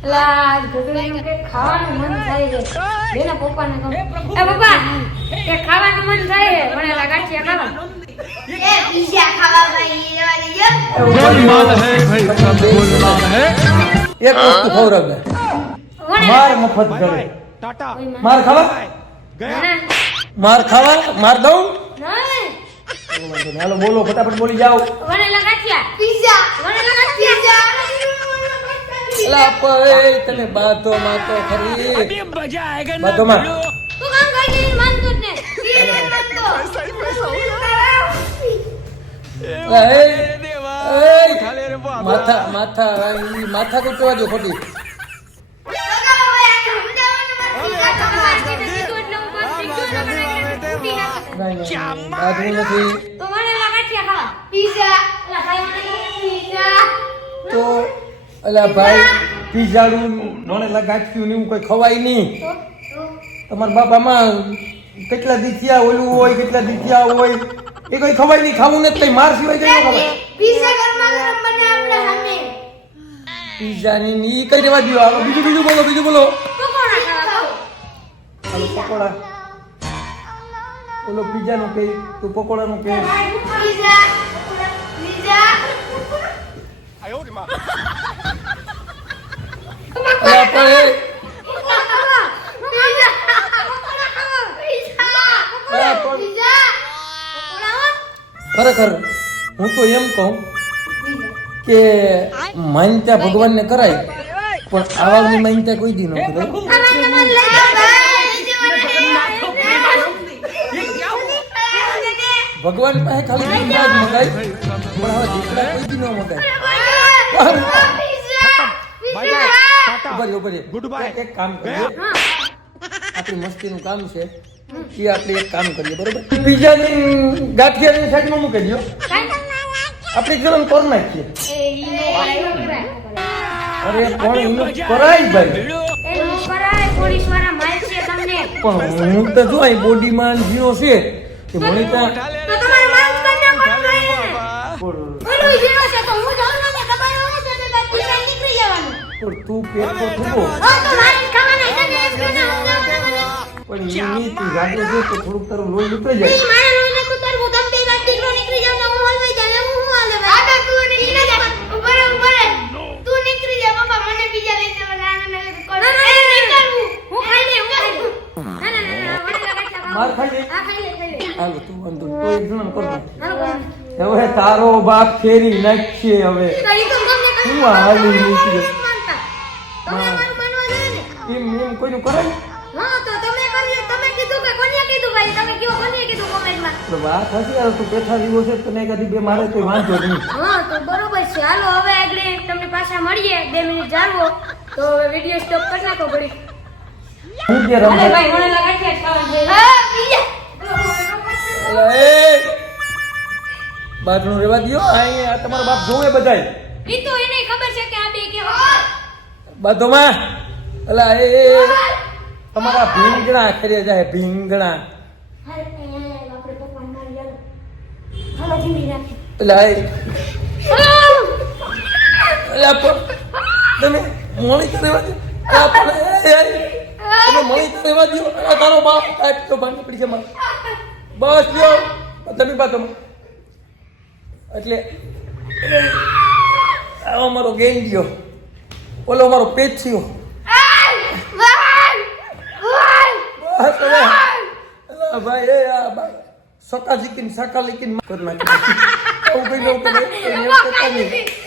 લા ઘગડીનું કે ખાવાનું મન થાય છે બેના પપ્પાને કહું એ પપ્પા કે ખાવાનું મન થાય છે મને લા ગાંઠિયા ખાવા એ પીઝા ખાવા ભાઈ गोलमाल है भाई सब गोलमाल है એક વસ્તુ ખવડાવે માર મફત કરે टाटा માર ખાવા માર ખાવા માર દઉં નહીં હાલો બોલો ફટાફટ બોલી જાઓ મને લા ગાંઠિયા પીઝા મને લા ગાંઠિયા અલા પર તને બાતો માં તો ખરી બાતો માં તું કામ કરી માનતું જ ને માથા માથા માથા કૂટવા દો ખોટી બાજુ નથી તો મને લા ગાંઠિયા ખાવા પીઝા લા ખાઈ પીઝા તો અલા ભાઈ પીઝાનું મને લગાડ્યું ને એવું કોઈ ખવાય નહીં તમારા બાપામાં કેટલા દીથિયા ઓલું હોય કેટલા દીથિયા હોય એ કોઈ ખવાય નહીં ખાવું ને કઈ માર સિવાય કઈ ન ખવાય પીઝા ગરમા ગરમ બને આપણે સામે પીઝા ની ઈ કઈ દેવા દો હાલો બીજું બોલો પકોડા ખાવા હાલો પકોડા ઓલો પીઝા નું કે તું પકોડા નું કે પીઝા પીઝા અલા પણ અલા પણ ખરેખર હું તો એમ કહું કે માન્યતા ભગવાનને કરાય પણ આવાની માન્યતા કોઈ દી ન કરાય ભગવાન પાસે ખાલી દીકરા જ મગાય પણ હવે દીકરા કોઈ દી ન મગાય गुड बाय એક કામ કરીએ આપણી મસ્તીનું કામ છે એ આપણે એક કામ કરીએ બરોબર પીઝાની ગાંઠિયાની સાઈડમાં મૂકી દો આપણે ગરમ કરી નાખીએ અરે પણ એનું કરાય ભાઈ પણ હું તો જો અહીં બોડીમાં જીરો છે કે મને તો પણ તું પેટ તો થૂકો પણ એની તું ગાડી છે તો થોડુંક તારું લોહી નીકળી જાય માર ખાઈ લે હાલો તું વાંધો તો એક જણ કર હવે તારો બાપ ફેરી નાખશે હવે શું હાલી નીકળે એમ કોઈનું કરાય તો વાત હશે યાર તું પેઠા દીવો છે તને કદી બે મારે કોઈ વાંધો નહીં હા તો બરોબર છે હાલો હવે આગળ તમને પાછા મળીએ 2 મિનિટ જાળવો તો વિડિયો સ્ટોપ કરી નાખો ઘડી હું કે અરે રમે ભાઈ મને લગાડ્યા ખાવા એ બાજુનું રેવા દયો અહીં આ તમારો બાપ જોવે બધાય ઈ તો એને ખબર છે કે આ બે કેવા બાધોમાં અલા એ તમારા ભીંગણા ખેરે જાય ભીંગણા આપણે પપ્પા મારી યાર હાલો જીમી રાખે અલા એ અલા તમે મોણી તો રેવા દો આ પણ તમે મોણી તો રેવા દો આ તારો બાપ કાટ તો ભાંગી પડી જમા બસ લ્યો તમે બાધોમાં એટલે આવો મારો ગેંડિયો ઓલો મારો પેચ્યો ભાઈ એ આ સકા જીકીને સકા લીકીને કર નાખી આવું કઈ ન કરે